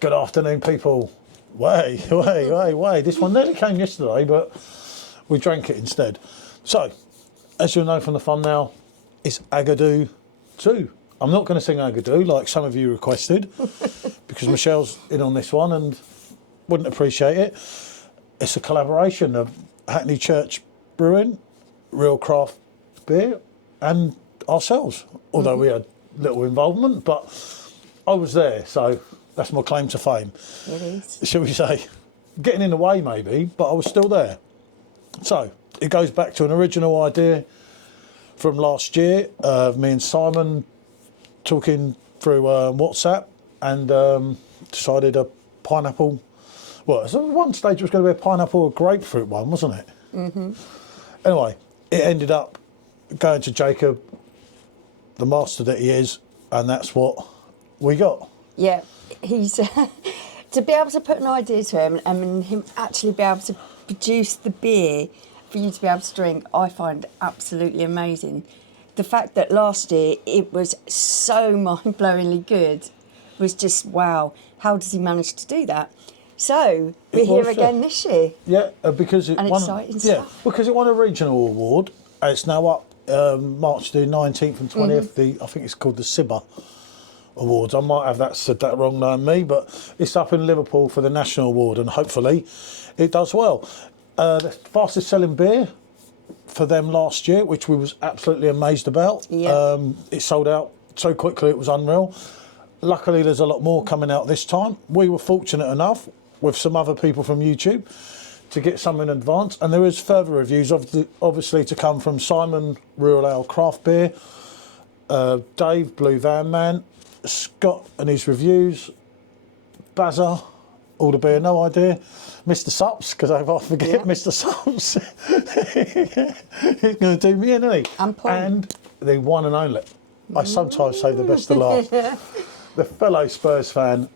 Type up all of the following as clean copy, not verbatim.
Good afternoon, people. Way. This one nearly came yesterday, but we drank it instead. So, as you'll know from the thumbnail, it's Agadoo 2. I'm not going to sing Agadoo like some of you requested, because Michelle's in on this one and wouldn't appreciate it. It's a collaboration of Hackney Church Brewing, Real Craft Beer, and ourselves. Although we had little involvement, but I was there, so that's my claim to fame. It is. Shall we say? Getting in the way maybe, but I was still there. So, it goes back to an original idea from last year, me and Simon talking through WhatsApp, and decided a pineapple. Well, at one stage it was going to be a pineapple or grapefruit one, wasn't it? Mm-hmm. Anyway, it ended up going to Jacob, the master that he is, and that's what we got. Yeah, he's to be able to put an idea to him and him actually be able to produce the beer for you to be able to drink, I find absolutely amazing. The fact that last year it was so mind-blowingly good was just wow. How does he manage to do that? So we're here again this year. Yeah, because it won. Exciting Yeah, stuff. because it won a regional award. It's now up March the 19th and 20th. I think it's called the SIBA Awards. I might have said that wrong, knowing me, but it's up in Liverpool for the national award, and hopefully it does well. The fastest selling beer for them last year, which we was absolutely amazed about. Yeah. It sold out so quickly, it was unreal. Luckily, there's a lot more coming out this time. We were fortunate enough with some other people from YouTube to get some in advance, and there is further reviews obviously to come from Simon, Real Ale Craft Beer, Dave, Blue Van Man, Scott and his reviews, Bazza, All the Beer, no idea, Mr. Sups, because I forget Mr. Sups. He's going to do me in, isn't he? And Paul. And the one and only. I sometimes say the best to last. The fellow Spurs fan,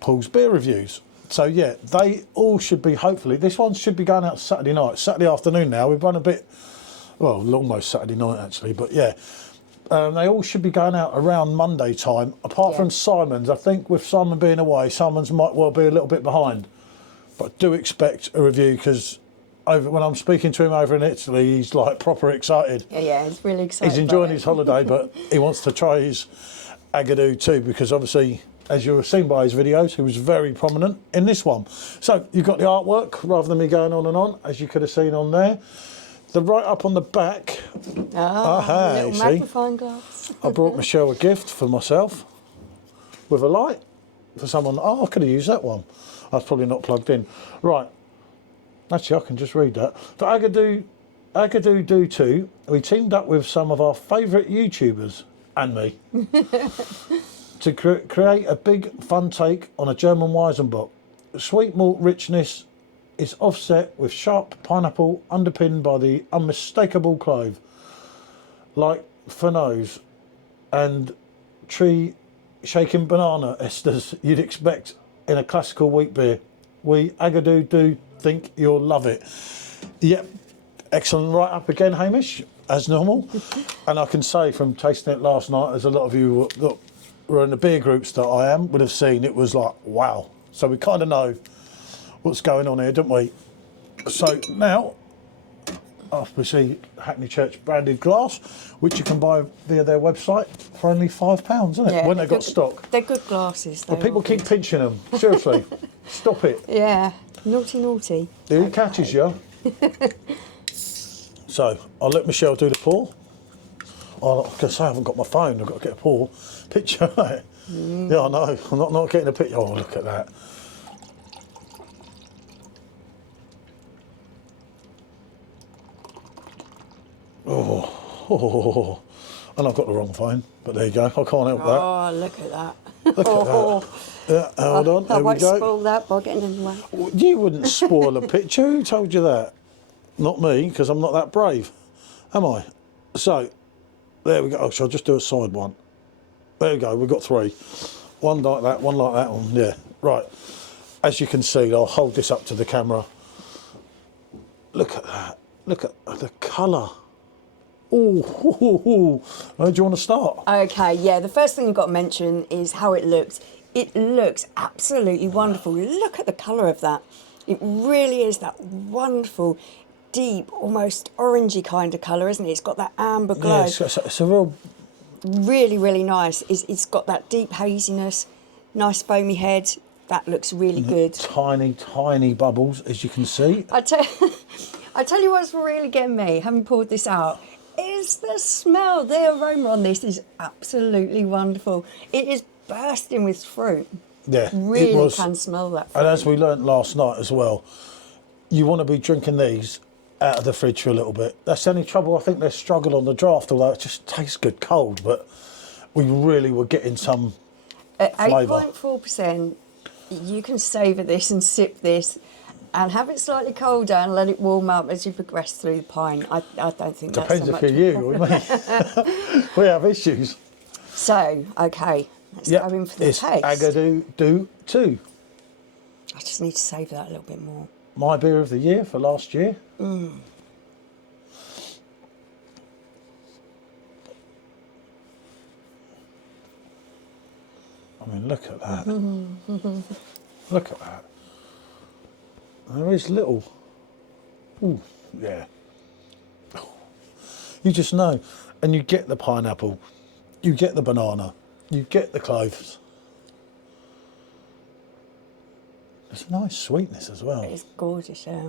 Paul's beer reviews. So yeah, they all should be, hopefully, this one should be going out Saturday night, Saturday afternoon now. We've run a bit, well, almost Saturday night actually, but yeah. They all should be going out around Monday time, apart from Simon's. I think with Simon being away, Simon's might well be a little bit behind. But do expect a review, because when I'm speaking to him over in Italy, he's like proper excited. Yeah, he's really excited. He's enjoying his holiday, but he wants to try his Agadoo too, because obviously, as you have seen by his videos, he was very prominent in this one. So you've got the artwork, rather than me going on and on, as you could have seen on there. The right up on the back. Little magnifying glass. I brought Michelle a gift for myself with a light for someone. Oh, I could have used that one. I was probably not plugged in. Right. Actually, I can just read that. For Agadoo Do 2, we teamed up with some of our favourite YouTubers and me to create a big fun take on a German Weizenbock. Sweet malt richness is offset with sharp pineapple underpinned by the unmistakable clove, like Fano's and tree shaking banana esters you'd expect in a classical wheat beer. We Agadoo do think you'll love it. Yep, excellent write up again, Hamish, as normal. And I can say from tasting it last night, as a lot of you that were in the beer groups that I am would have seen, it was like wow. So we kind of know what's going on here, don't we? So now, obviously, Hackney Church branded glass, which you can buy via their website for only £5, isn't it? Yeah, when they've got stock. They're good glasses. But people keep pinching them. Seriously, stop it. Yeah, naughty. Who catches you? So I'll let Michelle do the pour. Oh, I was going to say I haven't got my phone. I've got to get a pour picture. Right? Yeah, I know. I'm not getting a picture. Oh, look at that. Oh, and I've got the wrong phone, but there you go. I can't help that. Oh, look at that. Look at that. Yeah, hold on. I There we won't go. spoil that by getting in the way. You wouldn't spoil a picture. Who told you that? Not me, because I'm not that brave, am I? So, there we go. Oh, shall I just do a side one? There we go. We've got three. One like that, one like that one. Yeah, right. As you can see, I'll hold this up to the camera. Look at that. Look at the colour. Oh, where do you want to start? Okay, yeah, the first thing you've got to mention is how it looks. It looks absolutely wonderful. Look at the colour of that. It really is that wonderful, deep, almost orangey kind of colour, isn't it? It's got that amber glow. Yeah, it's a real... Really, really nice. It's got that deep haziness, nice foamy head. That looks really good. Tiny, tiny bubbles, as you can see. I tell you what's really getting me, having poured this out, is the smell. The aroma on this is absolutely wonderful. It is bursting with fruit. Yeah, Really it was. can smell that fruit. And as we learnt last night as well, you want to be drinking these out of the fridge for a little bit. That's the only trouble. I think they struggle on the draft, although it just tastes good cold. But we really were getting some At flavour. 8.4%, you can savour this and sip this and have it slightly colder and let it warm up as you progress through the pint. I don't think Depends that's so if much you're of a you problem. or me. We have issues. So, okay, let's go in for the it's taste. Agadoo Do 2. I just need to savour that a little bit more. My beer of the year for last year. I mean, look at that. Look at that. There is little. Ooh, yeah. You just know. And you get the pineapple, you get the banana, you get the cloves. There's a nice sweetness as well. It's gorgeous, yeah.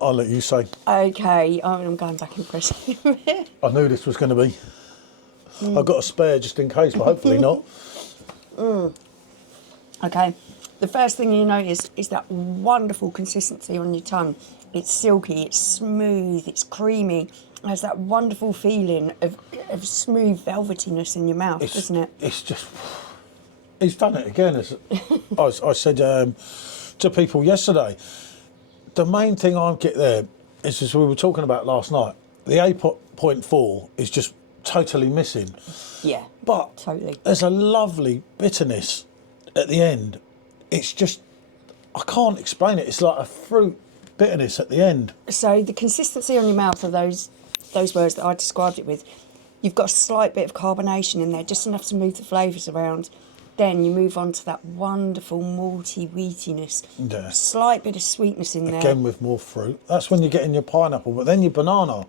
I'll let you say. Okay, I'm going back in press. I knew this was going to be. I've got a spare just in case, but hopefully not. Okay, the first thing you notice is that wonderful consistency on your tongue. It's silky, it's smooth, it's creamy. It has that wonderful feeling of smooth velvetiness in your mouth, doesn't it? It's just. He's done it again. As I said to people yesterday, the main thing I get there is, as we were talking about last night, the 8.4 is just totally missing. Yeah, But totally. there's a lovely bitterness at the end. It's just, I can't explain it. It's like a fruit bitterness at the end. So the consistency on your mouth of those words that I described it with, you've got a slight bit of carbonation in there, just enough to move the flavours around. Then you move on to that wonderful malty wheatiness. Yeah. Slight bit of sweetness in there. Again with more fruit. That's when you're getting your pineapple, but then your banana.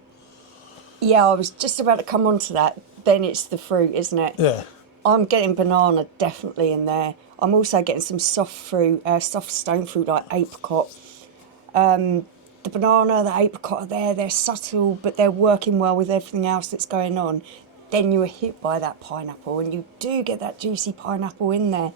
Yeah, I was just about to come on to that. Then it's the fruit, isn't it? Yeah. I'm getting banana definitely in there. I'm also getting some soft fruit, soft stone fruit like apricot. The banana, the apricot are there. They're subtle, but they're working well with everything else that's going on. Then you are hit by that pineapple, and you do get that juicy pineapple in there.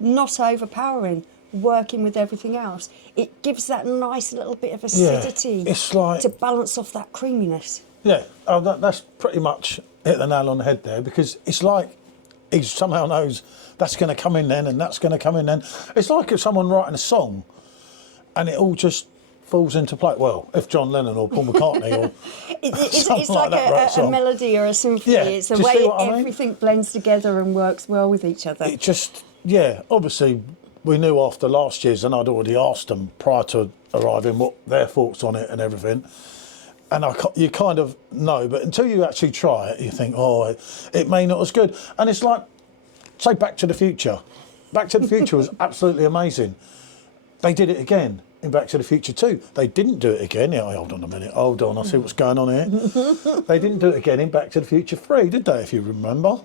Not overpowering, working with everything else. It gives that nice little bit of acidity it's like- to balance off that creaminess. Yeah, that's pretty much hit the nail on the head there, because it's like he somehow knows that's going to come in then and that's going to come in then. It's like if someone writing a song and it all just falls into place. Well, if John Lennon or Paul McCartney or It's someone like that writes a song. melody or a symphony. Yeah, It's the do you way see what I mean? everything blends together and works well with each other. It just, yeah, obviously we knew after last year's, and I'd already asked them prior to arriving what their thoughts on it and everything. And you kind of know, but until you actually try it, you think, oh, it may not as good. And it's like, say, Back to the Future. Back to the Future was absolutely amazing. They did it again in Back to the Future 2. They didn't do it again. Yeah, hold on a minute. Hold on, I see what's going on here. They didn't do it again in Back to the Future 3, did they, if you remember?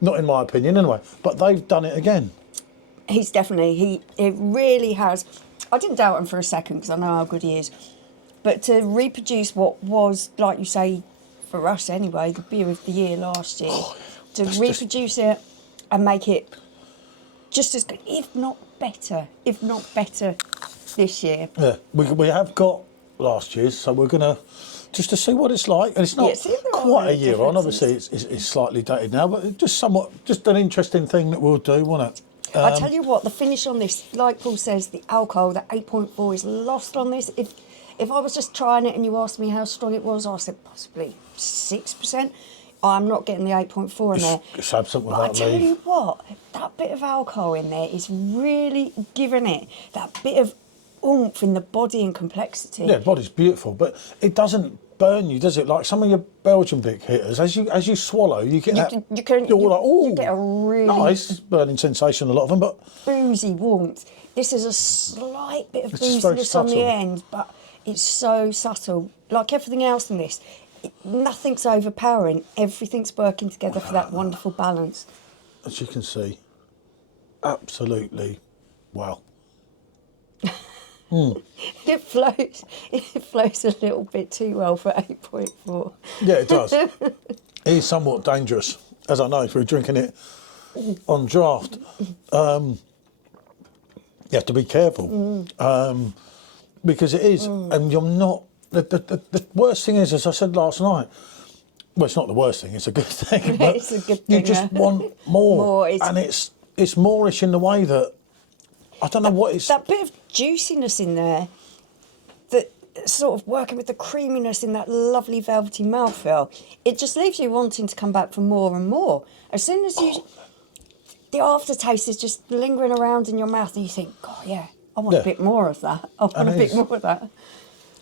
Not in my opinion, anyway. But they've done it again. He's definitely, it really has. I didn't doubt him for a second because I know how good he is. But to reproduce what was, like you say, for us anyway, the beer of the year last year, to reproduce it and make it just as good, if not better this year. Yeah, we have got last year's, so we're going to, just to see what it's like. And it's not see if there are quite a any year on, obviously differences. it's slightly dated now, but just an interesting thing that we'll do, won't it? I tell you what, the finish on this, like Paul says, the alcohol, the 8.4 is lost on this. If I was just trying it and you asked me how strong it was, I said possibly 6%. I'm not getting the 8.4 in there. It's absent But I without tell leave. you what, that bit of alcohol in there is really giving it that bit of oomph in the body and complexity. Yeah, body's beautiful, but it doesn't burn you, does it? Like some of your Belgian big hitters, as you swallow, you get that. You're like, oh, you get a really nice burning sensation. A lot of them, but boozy warmth. This is a slight bit of It's just very booziness on the subtle. end, but it's so subtle. Like everything else in this, nothing's overpowering. Everything's working together for that wonderful balance. as you can see, absolutely, wow. It flows a little bit too well for 8.4. Yeah, it does. It is somewhat dangerous, as I know if we're drinking it on draft. You have to be careful because it is, and you're not. The worst thing is, as I said last night, well, it's not the worst thing; it's a good thing. But It's a good you thing, just yeah. want more, More, and it's moreish in the way that I don't know what it's. That bit of juiciness in there, that sort of working with the creaminess in that lovely velvety mouthfeel, it just leaves you wanting to come back for more and more. As soon as you, the aftertaste is just lingering around in your mouth, and you think, God, yeah, I want Yeah. a bit more of that. I want And a it bit is. more of that.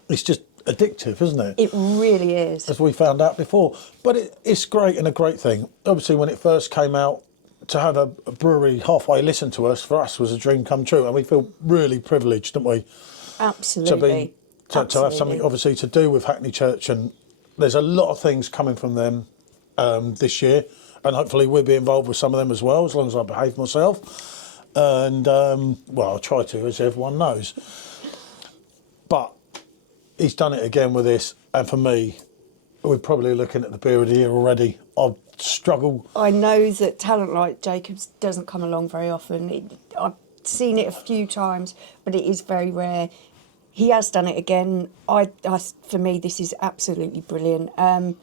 It's just addictive, isn't it? It really is. As we found out before. But it's great and a great thing. Obviously, when it first came out, to have a brewery halfway listen to us, for us, was a dream come true. And we feel really privileged, don't we? Absolutely. To have something, Absolutely. obviously, to do with Hackney Church. And there's a lot of things coming from them this year. And hopefully we'll be involved with some of them as well, as long as I behave myself. And, well, I'll try to, as everyone knows. But he's done it again with this. And for me, we're probably looking at the beer of the year already. I've struggled. I know that talent like Jacobs doesn't come along very often. I've seen it a few times, but it is very rare. He has done it again. For me, this is absolutely brilliant. It'd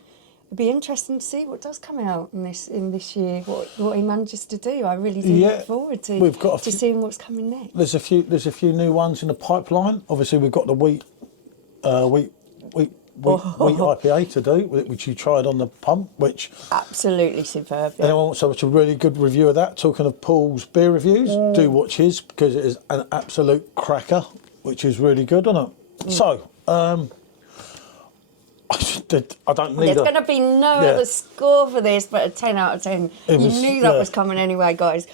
be interesting to see what does come out in this year. What he manages to do. I really do look forward to. We've got to seeing what's coming next. There's a few new ones in the pipeline. Obviously, we've got the wheat IPA to do, which you tried on the pump, which Absolutely superb. Yeah. anyone wants to watch a really good review of that. Talking of Paul's beer reviews, do watch his because it is an absolute cracker, which is really good, isn't it? So, I don't need. There's going to be no other score for this but a 10 out of 10. You knew that was coming anyway, guys.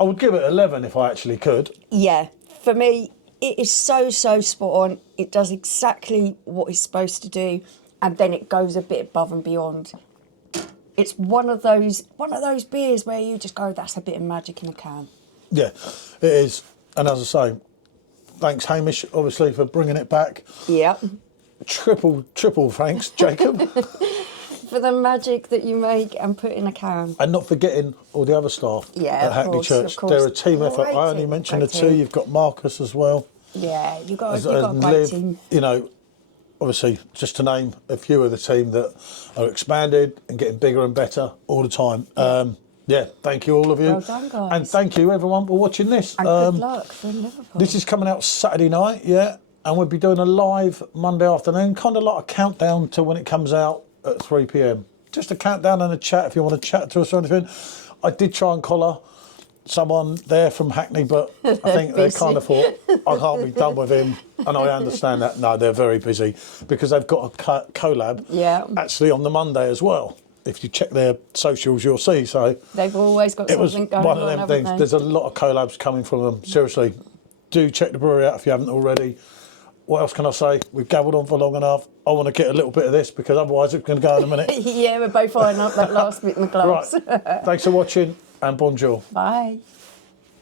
I would give it 11 if I actually could. Yeah, for me, it is so spot on. It does exactly what it's supposed to do, and then it goes a bit above and beyond. It's one of those beers where you just go, that's a bit of magic in a can. Yeah, it is. And as I say, thanks Hamish, obviously, for bringing it back. Yeah. Triple thanks, Jacob. For the magic that you make and put in a can. And not forgetting all the other staff Yeah, at Hackney of Church. course. They're a team effort. Great I only team, mentioned the great two. team. You've got Marcus as well. Yeah, you got a And great Liv, team. you know, obviously, just to name a few of the team that are expanded and getting bigger and better all the time. Yeah, thank you all of you. Well done, guys. And thank you everyone for watching this. And good luck for Liverpool. This is coming out Saturday night, yeah, and we'll be doing a live Monday afternoon, kind of like a countdown to when it comes out at 3 p.m. Just a countdown and a chat if you want to chat to us or anything. I did try and collar someone there from Hackney, but I think they kind of thought, I can't be done with him, and I understand that. No, they're very busy because they've got a collab actually on the Monday as well. If you check their socials, you'll see. So they've always got it was something going one on, of them haven't things. they? There's a lot of collabs coming from them. Seriously, do check the brewery out if you haven't already. What else can I say? We've gabbled on for long enough. I want to get a little bit of this because otherwise it's going to go in a minute. Yeah, we're both eyeing up that last bit in the glass. Right. Thanks for watching and bonjour. Bye.